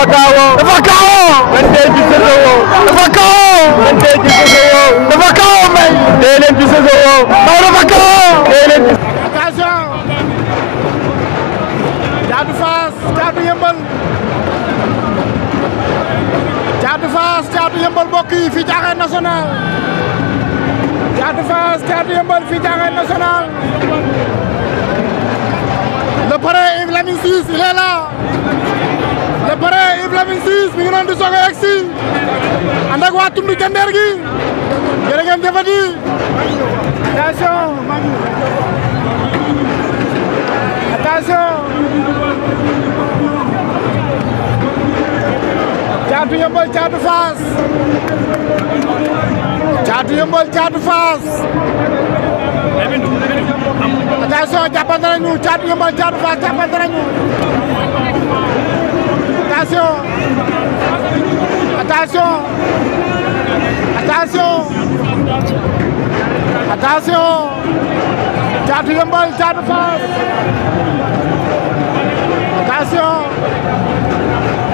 dafa kaawoo dafa kaawoo man tey ci Sosowo dafa kaawoo man tey ci Sosowo dafa kaawoo may tey leen ci Sosowo may dafa kaawoo tey leen ci attention Thiatou Fass Thiatou Yeumbeul Thiatou Fass Thiatou Yeumbeul mbokk yi fii ci Arène Nationale Thiatou Fass Thiatou Yeumbeul fii ci Arène Nationale le parrain Yves Lamine Ciss il est là le parrain Yves Lamine Ciss mi ngi doon di soog a yegsi ànd ak waa tundu jandeer gi jërë ngeen jëfati attention attention Thiatou Yeumbeul Thiatou Fass Thiatou Yeumbeul Thiatou Fass attention jàppante nañu Thiatou Yeumbeul Thiatou Fass jàppante nañu attention attention attention attention Thiatou Yeumbeul Thiatou Fass attention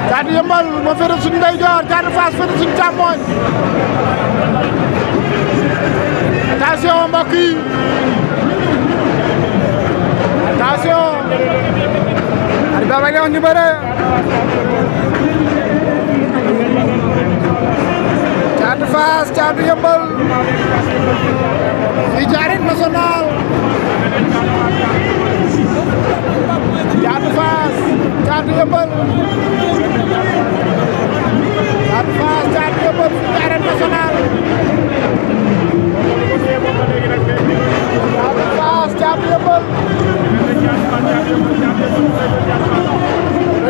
Thiatou Yeumbeul moo féete suñu ndeyjoor Thiatou Fass féete suñu càmmoñ attention mbokk yi attention ari baba ngi wax ñu bëre Thiatou Fass Thiatou Yeumbeul fii ci Arène Nationale Thiatou Fass Thiatou Yeumbeul Thiatou Fass Thiatou Yeumbeul fii ci Arène Nationale Thiatou Fass Thiatou Yeumbeul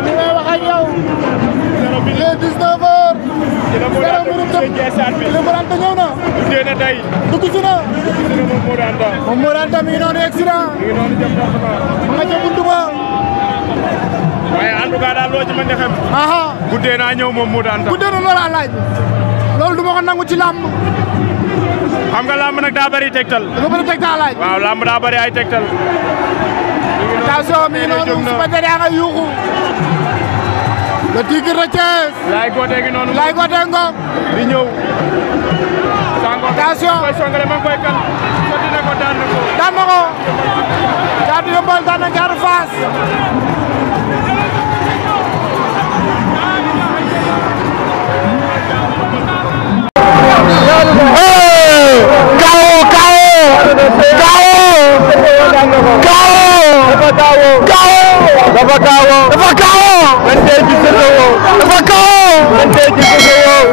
ni may wax ak yow il est 19h le Moranta ñëw na dugg si na moom Moranta mi ngi noonu yegg si na ma nga ca buntu ba waaye en tout cas daal loo ci mën a xam guddee naa ñëw moom Moranta guddee na loolu laaj loolu du ma ko nangu ci làmb xam nga làmb nag daa bëri tegtal dafa bëri tegtal laaj waaw làmb daa bëri ay tegtal attention mi ngi noonu supporter yaa ngay yuuxu le Tigre de Thiès Laye Gothé gi noonu Laye Gothé ngok di ñëw attention koy songale ma ngi koy kan sotti na ko daan na ko Thiatou Yeumbeul daan na Thiatou Fass dafa kaawoo man tey ci Sosowo dafa kaawoo man tey ci Sosowo